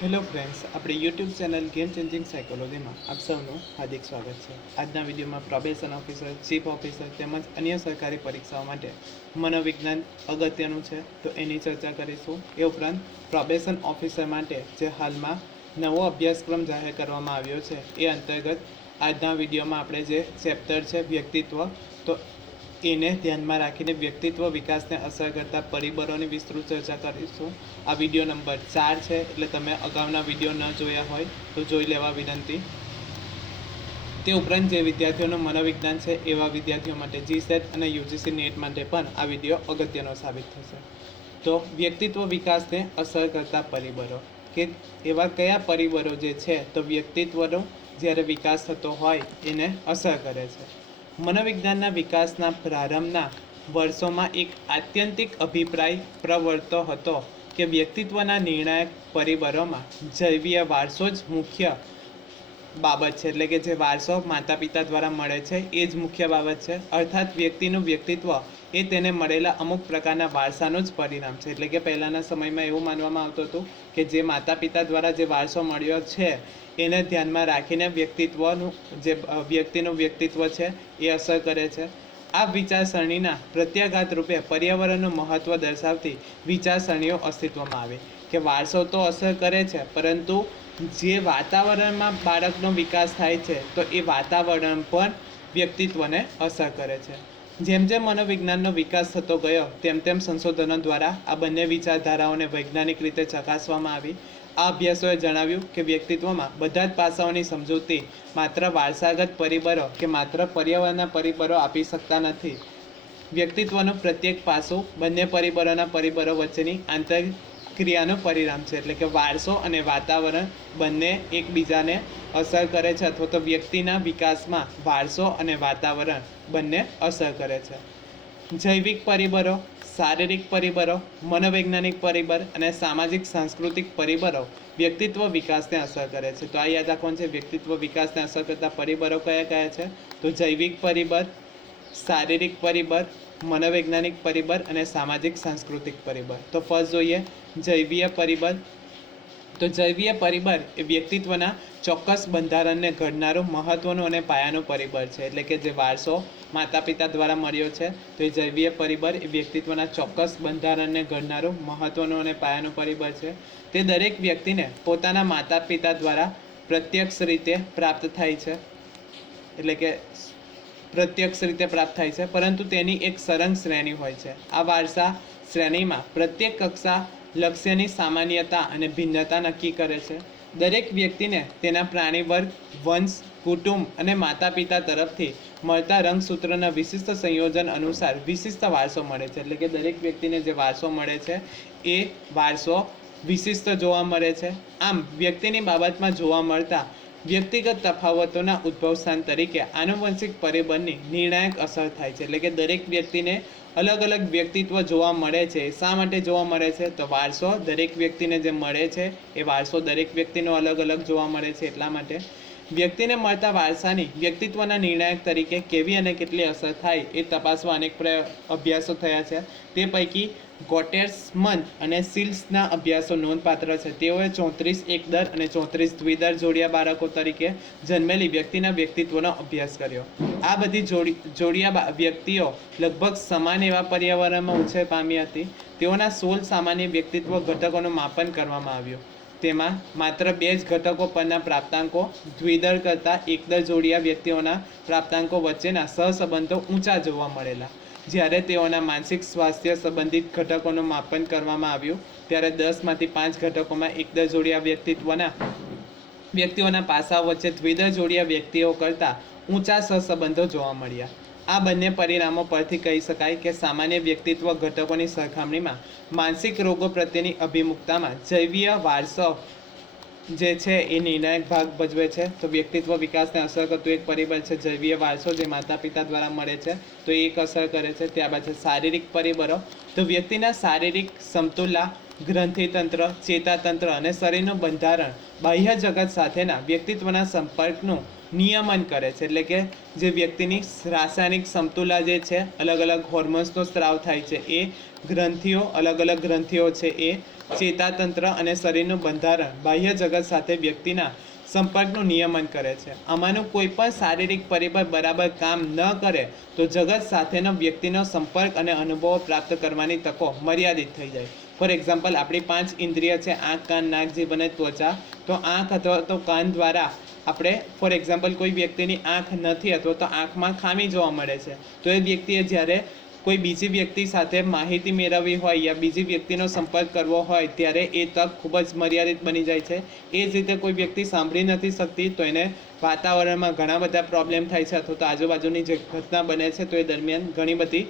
Hello friends, આપણે YouTube channel game changing સાયકોલોજીમાં આપ સૌનું હાર્દિક સ્વાગત છે। આજના વિડીયોમાં પ્રોબેશન ઓફિસર, ચીફ ઓફિસર તેમજ અન્ય સરકારી પરીક્ષાઓ માટે મનોવિજ્ઞાન અગત્યનું છે, તો એની ચર્ચા કરીશું। એ ઉપરાંત પ્રોબેશન ઓફિસર માટે જે હાલમાં નવો અભ્યાસક્રમ જાહેર કરવામાં આવ્યો છે એ અંતર્ગત આજના વિડીયોમાં આપણે જે ચેપ્ટર છે વ્યક્તિત્વ, તો એને ધ્યાનમાં રાખીને વ્યક્તિત્વ વિકાસને અસર કરતા પરિબળોની વિસ્તૃત ચર્ચા કરીશું। આ વિડીયો નંબર 4 છે, એટલે તમે અગાઉના વિડીયો ન જોયા હોય તો જોઈ લેવા વિનંતી। તે ઉપરાંત જે વિદ્યાર્થીઓનું મનોવિજ્ઞાન છે એવા વિદ્યાર્થીઓ માટે જીસેટ અને યુજીસી નેટ માટે પણ આ વિડીયો અગત્યનો સાબિત થશે। તો વ્યક્તિત્વ વિકાસને અસર કરતા પરિબળો કે એવા કયા પરિબળો જે છે તો વ્યક્તિત્વનો જ્યારે વિકાસ થતો હોય એને અસર કરે છે। મનોવિજ્ઞાનના વિકાસના પ્રારંભના વર્ષોમાં એક આત્યંતિક અભિપ્રાય પ્રવર્તતો હતો કે વ્યક્તિત્વના નિર્ણાયક પરિબળોમાં જૈવીય વારસો જ મુખ્ય બાબત છે, એટલે કે જે વારસો માતા પિતા દ્વારા મળે છે એ જ મુખ્ય બાબત છે। અર્થાત વ્યક્તિનું વ્યક્તિત્વ એ તેને મળેલા અમુક પ્રકારના વારસાનું જ પરિણામ છે। એટલે કે પહેલાંના સમયમાં એવું માનવામાં આવતું હતું કે જે માતા પિતા દ્વારા જે વારસો મળ્યો છે એને ધ્યાનમાં રાખીને વ્યક્તિનું વ્યક્તિત્વ છે એ અસર કરે છે। આ વિચારસરણીના પ્રત્યાઘાત રૂપે પર્યાવરણનું મહત્ત્વ દર્શાવતી વિચારસરણીઓ અસ્તિત્વમાં આવી કે વારસો તો અસર કરે છે, પરંતુ જે વાતાવરણમાં બાળકનો વિકાસ થાય છે તો એ વાતાવરણ પણ વ્યક્તિત્વને અસર કરે છે। જેમ જેમ મનોવિજ્ઞાનનો વિકાસ થતો ગયો તેમ તેમ સંશોધનો દ્વારા આ બંને વિચારધારાઓને વૈજ્ઞાનિક રીતે ચકાસવામાં આવી। આ અભ્યાસોએ જણાવ્યું કે વ્યક્તિત્વમાં બધા જ પાસાઓની સમજૂતી માત્ર વારસાગત પરિબળો કે માત્ર પર્યાવરણના પરિબળો આપી શકતા નથી। વ્યક્તિત્વનું પ્રત્યેક પાસું બંને પરિબળો વચ્ચેની આંતરક્રિયાનું પરિણામ છે, એટલે કે વારસો અને વાતાવરણ બંને એકબીજાને અસર કરે છે, અથવા તો વ્યક્તિના વિકાસમાં વારસો અને વાતાવરણ બંને અસર કરે છે। જૈવિક પરિબળો, શારીરિક પરિબળો, મનોવૈજ્ઞાનિક પરિબળ અને સામાજિક સાંસ્કૃતિક પરિબળો વ્યક્તિત્વ વિકાસને અસર કરે છે। તો આ યાદ રાખવાનું છે, વ્યક્તિત્વ વિકાસને અસર કરતા પરિબળો કયા કયા છે? તો જૈવિક પરિબળ, શારીરિક પરિબળ, મનોવૈજ્ઞાનિક પરિબળ અને સામાજિક સાંસ્કૃતિક પરિબળ। તો ફર્સ્ટ જોઈએ જૈવીય પરિબળ। તો જૈવીય પરિબળ એ વ્યક્તિત્વના ચોક્કસ બંધારણને ઘડનારું મહત્વનું અને પાયાનું પરિબળ છે, એટલે કે જે વારસો માતા પિતા દ્વારા મળ્યો છે તો એ જૈવીય પરિબળ એ વ્યક્તિત્વના ચોક્કસ બંધારણને ઘડનારું મહત્વનું અને પાયાનું પરિબળ છે। તે દરેક વ્યક્તિને પોતાના માતા પિતા દ્વારા પ્રત્યક્ષ રીતે પ્રાપ્ત થાય છે, એટલે કે પરંતુ તેની એક સરંગ શ્રેણી હોય છે। આ વારસા શ્રેણીમાં પ્રત્યેક કક્ષા લક્ષ્યની સામાન્યતા અને ભિન્નતા નક્કી કરે છે। દરેક વ્યક્તિને તેના પ્રાણી વર્ગ, વંશ, કુટુંબ અને માતા પિતા તરફથી મળતા રંગસૂત્રના વિશિષ્ટ સંયોજન અનુસાર વિશિષ્ટ વારસો મળે છે, એટલે કે દરેક વ્યક્તિને જે વારસો મળે છે એ વારસો વિશિષ્ટ જોવા મળે છે। આમ વ્યક્તિની બાબતમાં જોવા મળતા વ્યક્તિગત તફાવતોના ઉદ્ભવસ્થાન તરીકે આનુવંશિક પરિબળની નિર્ણાયક અસર થાય છે, એટલે કે દરેક વ્યક્તિને અલગ અલગ વ્યક્તિત્વ જોવા મળે છે। શા માટે જોવા મળે છે? તો વારસો દરેક વ્યક્તિને જે મળે છે એ વારસો દરેક વ્યક્તિનો અલગ અલગ જોવા મળે છે, એટલા માટે વ્યક્તિને મળતા વારસાની વ્યક્તિત્વના નિર્ણાયક તરીકે કેવી અને કેટલી અસર થાય એ તપાસવા અનેક અભ્યાસો થયા છે। તે પૈકી ગોટેર્સમન અને સિલ્સના અભ્યાસો નોંધપાત્ર છે। તેઓએ 34 એકદર અને 34 દ્વિદર જોડિયા બાળકો તરીકે જન્મેલી વ્યક્તિના વ્યક્તિત્વનો અભ્યાસ કર્યો। આ બધી જોડિયા વ્યક્તિઓ લગભગ સમાન એવા પર્યાવરણમાં ઉછેર પામી હતી। તેઓના 16 સામાન્ય વ્યક્તિત્વ ઘટકોનું માપન કરવામાં આવ્યું। તેમાં માત્ર 2 જ ઘટકો પરના પ્રાપ્તાંકો દ્વિદર કરતાં એકદર જોડિયા વ્યક્તિઓના પ્રાપ્તાંકો વચ્ચેના સહસંબંધો ઊંચા જોવા મળેલા। જ્યારે તેઓના માનસિક સ્વાસ્થ્ય સંબંધિત ઘટકોનું માપન કરવામાં આવ્યું ત્યારે 10માંથી 5 ઘટકોમાં એકદર જોડિયા વ્યક્તિઓના પાસાઓ વચ્ચે દ્વિદર જોડિયા વ્યક્તિઓ કરતાં ઊંચા સહસંબંધો જોવા મળ્યા। આ બંને પરિણામો પરથી કહી શકાય કે સામાન્ય વ્યક્તિત્વ ઘટકોની સરખામણીમાં માનસિક રોગો પ્રત્યેની અભિમુખતામાં જૈવીય વારસો જે છે એ નિર્ણાયક ભાગ ભજવે છે। તો વ્યક્તિત્વ વિકાસને અસર કરતું એક પરિબળ છે જૈવીય વારસો, જે માતા પિતા દ્વારા મળે છે, તો એક અસર કરે છે। ત્યારબાદ છે શારીરિક પરિબળો। તો વ્યક્તિના શારીરિક સમતુલા ગ્રંથિતંત્ર, ચેતાતંત્ર અને શરીરનું બંધારણ બાહ્ય જગત સાથેના વ્યક્તિત્વના સંપર્કનું નિયમન કરે છે. એટલે કે જે વ્યક્તિની રાસાયણિક સમતુલા જે છે, અલગ અલગ હોર્મોન્સનો સ્ત્રાવ થાય છે, એ ગ્રંથિઓ, અલગ અલગ ગ્રંથિઓ છે, એ ચેતાતંત્ર અને શરીરનું બંધારણ બાહ્ય જગત સાથે વ્યક્તિના સંપર્કનું નિયમન કરે છે. આમાંનું કોઈ પણ શારીરિક પરિબળ બરાબર કામ ન કરે તો જગત સાથેનો વ્યક્તિનો સંપર્ક અને અનુભવો પ્રાપ્ત કરવાની તકો મર્યાદિત થઈ જાય. ફોર એક્ઝામ્પલ, આપણી 5 ઇન્દ્રિય છે, આંખ, કાન, નાક, જીભ અને ત્વચા. તો આંખ અથવા તો કાન દ્વારા આપણે, ફોર એક્ઝામ્પલ, કોઈ વ્યક્તિની આંખ નથી અથવા તો આંખમાં ખામી જોવા મળે છે, તો એ વ્યક્તિએ જ્યારે કોઈ બીજી વ્યક્તિ સાથે માહિતી મેળવવી હોય યા બીજી વ્યક્તિનો સંપર્ક કરવો હોય ત્યારે એ તક ખૂબ જ મર્યાદિત બની જાય છે. એ જ રીતે કોઈ વ્યક્તિ સાંભળી નથી શકતી તો એને વાતાવરણમાં ઘણા બધા પ્રોબ્લેમ થાય છે, અથવા તો આજુબાજુની જે ઘટના બને છે તો એ દરમિયાન ઘણી બધી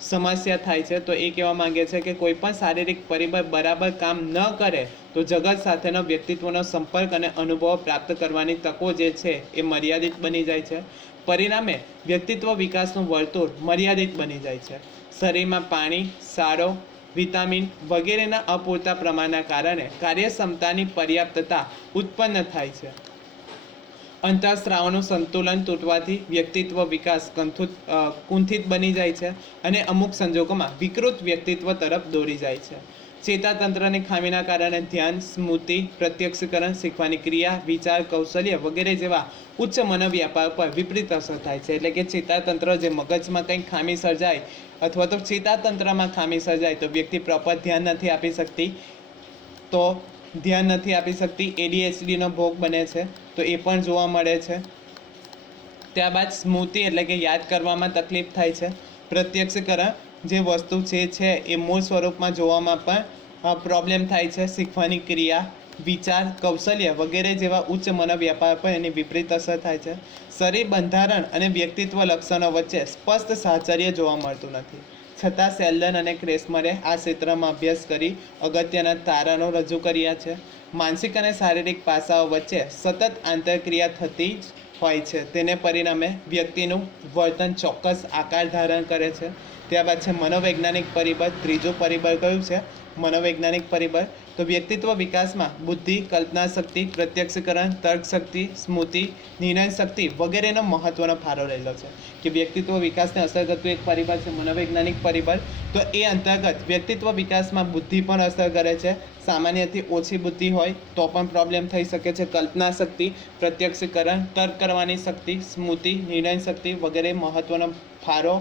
સમસ્યા થાય છે. તો એ કહેવા માંગે છે કે કોઈ પણ શારીરિક પરિબળ બરાબર કામ ન કરે તો જગત સાથેનો વ્યક્તિત્વનો સંપર્ક અને અનુભવો પ્રાપ્ત કરવાની તકો જે છે એ મર્યાદિત બની જાય છે. પરિણામે વ્યક્તિત્વ વિકાસનું વર્તુળ મર્યાદિત બની જાય છે. શરીરમાં પાણી, સારો, વિટામિન વગેરેના અપૂરતા પ્રમાણના કારણે કાર્યક્ષમતાની પર્યાપ્તતા ઉત્પન્ન થાય છે. અંતઃસ્રાવનું સંતુલન તૂટવાથી વ્યક્તિત્વ વિકાસ કુંઠિત બની જાય છે અને અમુક સંજોગોમાં વિકૃત વ્યક્તિત્વ તરફ દોરી જાય છે. ચેતાતંત્રની ખામીના કારણે ધ્યાન, સ્મૃતિ, પ્રત્યક્ષીકરણ, શીખવાની ક્રિયા, વિચાર, કૌશલ્ય વગેરે જેવા ઉચ્ચ મનોવ્યાપાર પર વિપરીત અસર થાય છે. એટલે કે ચેતાતંત્ર, જે મગજમાં કંઈક ખામી સર્જાય અથવા તો ચેતાતંત્રમાં ખામી સર્જાય તો વ્યક્તિ પ્રોપર ધ્યાન નથી આપી શકતી, ADHDનો ભોગ બને છે, તો એ પણ જોવા મળે છે. ત્યારબાદ સ્મૃતિ એટલે કે યાદ કરવામાં તકલીફ થાય છે. પ્રત્યક્ષીકરણ, જે વસ્તુ છે એ મૂળ સ્વરૂપમાં જોવામાં પણ પ્રોબ્લેમ થાય છે. શીખવાની ક્રિયા, વિચાર, કૌશલ્ય વગેરે જેવા ઉચ્ચ મનોવ્યાપાર પર એની વિપરીત અસર થાય છે. શરીર બંધારણ અને વ્યક્તિત્વ લક્ષણો વચ્ચે સ્પષ્ટ સાહચર્ય જોવા મળતું નથી. છતાં સેલ્ડન અને ક્રેસ્મરે આ ક્ષેત્રમાં અભ્યાસ કરી અગત્યના તારણો રજૂ કર્યા છે. માનસિક અને શારીરિક પાસાઓ વચ્ચે સતત આંતરક્રિયા થતી જ હોય છે. તેને પરિણામે વ્યક્તિનું વર્તન ચોક્કસ આકાર ધારણ કરે છે. ત્યારબાદ છે મનોવૈજ્ઞાનિક પરિબળ. ત્રીજું પરિબળ કયું છે? મનોવૈજ્ઞાનિક પરિબળ. તો વ્યક્તિત્વ વિકાસમાં બુદ્ધિ, કલ્પના શક્તિ, પ્રત્યક્ષીકરણ, તર્ક શક્તિ, સ્મૃતિ, નિર્ણય શક્તિ વગેરેનો મહત્વનો ફાળો રહેલો છે. કે વ્યક્તિત્વ વિકાસને અસર કરતું એક પરિબળ છે મનોવૈજ્ઞાનિક પરિબળ. તો એ અંતર્ગત વ્યક્તિત્વ વિકાસમાં બુદ્ધિ પણ અસર કરે છે. સામાન્યથી ઓછી બુદ્ધિ હોય તો પણ પ્રોબ્લેમ થઈ શકે છે. કલ્પના શક્તિ, પ્રત્યક્ષીકરણ, તર્ક કરવાની શક્તિ, સ્મૃતિ, નિર્ણય શક્તિ વગેરે મહત્વનો ફાળો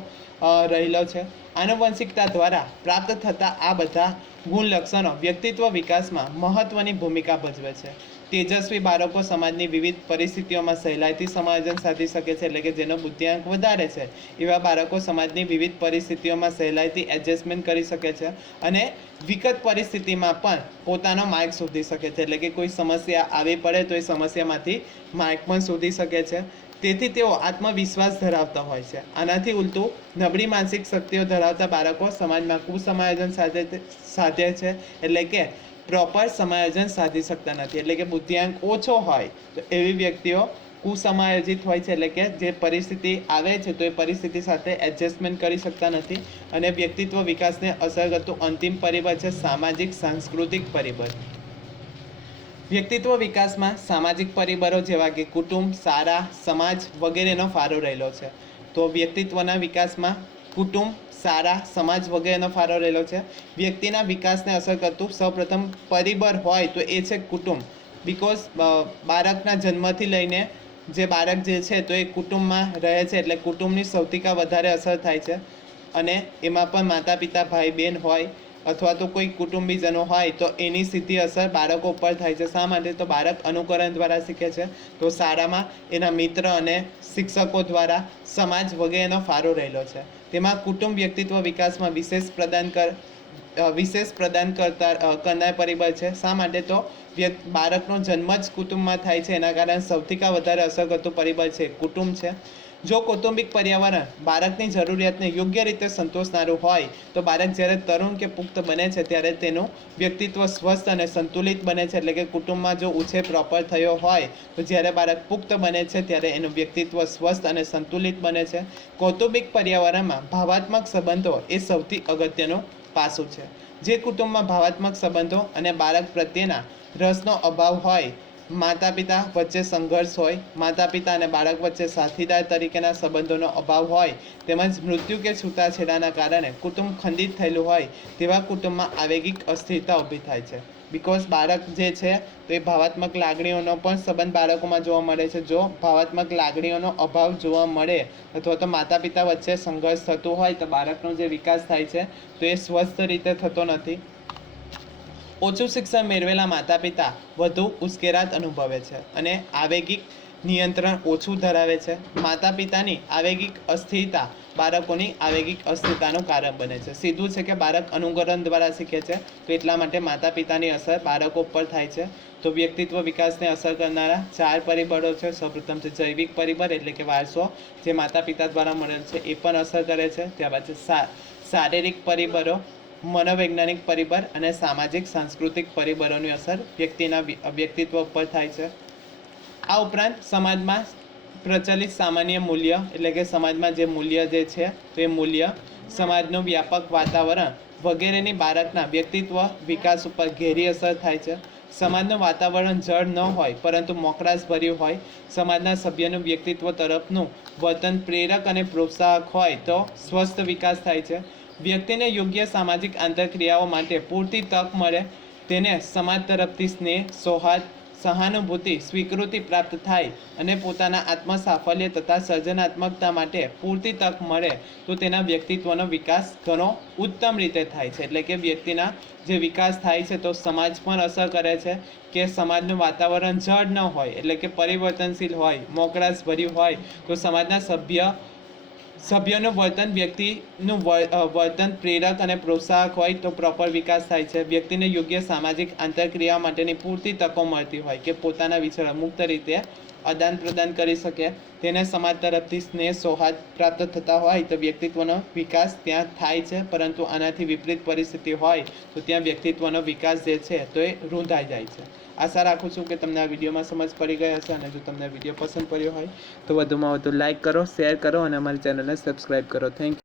રહેલો છે. આનુવંશિકતા દ્વારા પ્રાપ્ત થતા આ બધા ગુણ લક્ષણો વ્યક્તિત્વ વિકાસમાં મહત્વની ભૂમિકા ભજવે છે. તેજસ્વી બાળકો સમાજની વિવિધ પરિસ્થિતિઓમાં સહેલાઈથી સમાયોજન સાધી શકે છે. એટલે કે જેનો બુદ્ધિઆંક વધારે છે એવા બાળકો સમાજની વિવિધ પરિસ્થિતિઓમાં સહેલાઈથી એડજસ્ટમેન્ટ કરી શકે છે અને વિકટ પરિસ્થિતિમાં પણ પોતાનો માર્ગ શોધી શકે છે. એટલે કે કોઈ સમસ્યા આવી પડે તો એ સમસ્યામાંથી માર્ગ પણ શોધી શકે છે. તેથી તેઓ આત્મવિશ્વાસ ધરાવતા હોય છે. આનાથી ઉલટું નબળી માનસિક શક્તિઓ ધરાવતા બાળકો સમાજમાં કુસમાયોજન સાધે છે. એટલે કે પ્રોપર સમાયોજન સાધી શકતા નથી. એટલે કે બુદ્ધિઆંક ઓછો હોય તો એવી વ્યક્તિઓ કુસમાયોજિત હોય છે. એટલે કે જે પરિસ્થિતિ આવે છે તો એ પરિસ્થિતિ સાથે એડજસ્ટમેન્ટ કરી શકતા નથી. અને વ્યક્તિત્વ વિકાસને અસર કરતું અંતિમ પરિબળ છે સામાજિક સાંસ્કૃતિક પરિબળ. વ્યક્તિત્વ વિકાસમાં સામાજિક પરિબળો જેવા કે કુટુંબ, શાળા, સમાજ વગેરેનો ફાળો રહેલો છે. તો વ્યક્તિત્વના વિકાસમાં કુટુંબ, શાળા, સમાજ વગેરેનો ફાળો રહેલો છે. વ્યક્તિના વિકાસને અસર કરતું સૌપ્રથમ પરિબળ હોય તો એ છે કુટુંબ. બિકોઝ બાળકના જન્મથી લઈને જે બાળક જે છે તો એ કુટુંબમાં રહે છે. એટલે કુટુંબની સૌથી વધારે અસર થાય છે. અને એમાં પણ માતા પિતા, ભાઈ બહેન હોય અથવા તો કોઈ કુટુંબીજનો હોય તો એની સીધી અસર બાળકો ઉપર થાય છે. શા માટે? તો બાળક અનુકરણ દ્વારા શીખે છે. તો શાળામાં એના મિત્ર અને શિક્ષકો દ્વારા, સમાજ વગેરેનો ફાળો રહેલો છે. તેમાં કુટુંબ વ્યક્તિત્વ વિકાસમાં વિશેષ પ્રદાન કરનાર પરિબળ છે. શા માટે? તો બાળકનો જન્મ જ કુટુંબમાં થાય છે. એના કારણે સૌથી વધારે અસર કરતું પરિબળ છે કુટુંબ છે. જો કૌટુંબિક પર્યાવરણ બાળકની જરૂરિયાતને યોગ્ય રીતે સંતોષનારું હોય તો બાળક જ્યારે તરુણ કે પુખ્ત બને છે ત્યારે તેનું વ્યક્તિત્વ સ્વસ્થ અને સંતુલિત બને છે. એટલે કે કુટુંબમાં જો ઉછેર પ્રોપર થયો હોય તો જ્યારે બાળક પુખ્ત બને છે ત્યારે એનું વ્યક્તિત્વ સ્વસ્થ અને સંતુલિત બને છે. કૌટુંબિક પર્યાવરણમાં ભાવાત્મક સંબંધો એ સૌથી અગત્યનું પાસું છે. જે કુટુંબમાં ભાવાત્મક સંબંધો અને બાળક પ્રત્યેના રસનો અભાવ હોય, માતા પિતા વચ્ચે સંઘર્ષ હોય, માતા પિતા અને બાળક વચ્ચે સાથીદાર તરીકેના સંબંધોનો અભાવ હોય, તેમજ મૃત્યુ કે છૂટાછેડાના કારણે કુટુંબ ખંડિત થયેલું હોય, તેવા કુટુંબમાં આવેગિક અસ્થિરતા ઊભી થાય છે. બિકોઝ બાળક જે છે તો એ ભાવાત્મક લાગણીઓનો પણ સંબંધ બાળકોમાં જોવા મળે છે. જો ભાવાત્મક લાગણીઓનો અભાવ જોવા મળે અથવા તો માતા પિતા વચ્ચે સંઘર્ષ થતું હોય તો બાળકનો જે વિકાસ થાય છે તો એ સ્વસ્થ રીતે થતો નથી. ઓછું શિક્ષણ મેળવેલા માતા પિતા વધુ ઉશ્કેરાટ અનુભવે છે અને આવેગિક નિયંત્રણ ઓછું ધરાવે છે. માતા પિતાની આવેગિક અસ્થિરતા બાળકોની આવેગિક અસ્થિરતાનું કારણ બને છે. સીધું છે કે બાળક અનુકરણ દ્વારા શીખે છે, તો એટલા માટે માતા પિતાની અસર બાળકો ઉપર થાય છે. તો વ્યક્તિત્વ વિકાસને અસર કરનારા 4 પરિબળો છે. સૌપ્રથમ છે જૈવિક પરિબળ, એટલે કે વારસો જે માતા પિતા દ્વારા મળેલ છે એ પણ અસર કરે છે. ત્યારબાદ છે શારીરિક પરિબળો, મનોવૈજ્ઞાનિક પરિબળ અને સામાજિક સાંસ્કૃતિક પરિબળોની અસર વ્યક્તિના વ્યક્તિત્વ ઉપર થાય છે. આ ઉપરાંત સમાજમાં પ્રચલિત સામાન્ય મૂલ્ય, એટલે કે સમાજમાં જે મૂલ્ય જે છે તો એ મૂલ્ય, સમાજનું વ્યાપક વાતાવરણ વગેરેની બાળકના વ્યક્તિત્વ વિકાસ ઉપર ઘેરી અસર થાય છે. સમાજનું વાતાવરણ જળ ન હોય પરંતુ મોકળાશ ભર્યું હોય, સમાજના સભ્યનું વ્યક્તિત્વ તરફનું વર્તન પ્રેરક અને પ્રોત્સાહક હોય તો સ્વસ્થ વિકાસ થાય છે. વ્યક્તિને યોગ્ય સામાજિક આંતરક્રિયાઓ માટે પૂરતી તક મળે, તેને સમાજ તરફથી સ્નેહ, સૌહાર્દ, સહાનુભૂતિ, સ્વીકૃતિ પ્રાપ્ત થાય અને પોતાના આત્મસાફલ્ય તથા સર્જનાત્મકતા માટે પૂરતી તક મળે તો તેના વ્યક્તિત્વનો વિકાસ ઘણો ઉત્તમ રીતે થાય છે. એટલે કે વ્યક્તિના જે વિકાસ થાય છે તો સમાજ પણ અસર કરે છે કે સમાજનું વાતાવરણ જડ ન હોય, એટલે કે પરિવર્તનશીલ હોય, મોકળાશ ભર્યું હોય તો સમાજના સભ્યનું વર્તન વ્યક્તિનું વર્તન પ્રેરક અને પ્રોત્સાહક હોય તો પ્રોપર વિકાસ થાય છે. વ્યક્તિને યોગ્ય સામાજિક આંતરક્રિયા માટેની પૂરતી તકો મળતી હોય કે પોતાના વિચારો મુક્ત રીતે આદાન પ્રદાન કરી શકે, તેને સમાજ તરફથી સ્નેહ, સૌહાર્દ પ્રાપ્ત થતા હોય તો વ્યક્તિત્વનો વિકાસ ત્યાં થાય છે. પરંતુ આનાથી વિપરીત પરિસ્થિતિ હોય તો ત્યાં વ્યક્તિત્વનો વિકાસ જે છે તો એ રૂંધાઈ જાય છે. આશા રાખું છું કે તમને આ વિડીયોમાં સમજ પડી ગઈ હશે, અને જો તમને વિડીયો પસંદ પડ્યો હોય તો વધુમાં વધુ લાઇક કરો, શેર કરો અને અમારી ચેનલને સબસ્ક્રાઈબ કરો. Thank you.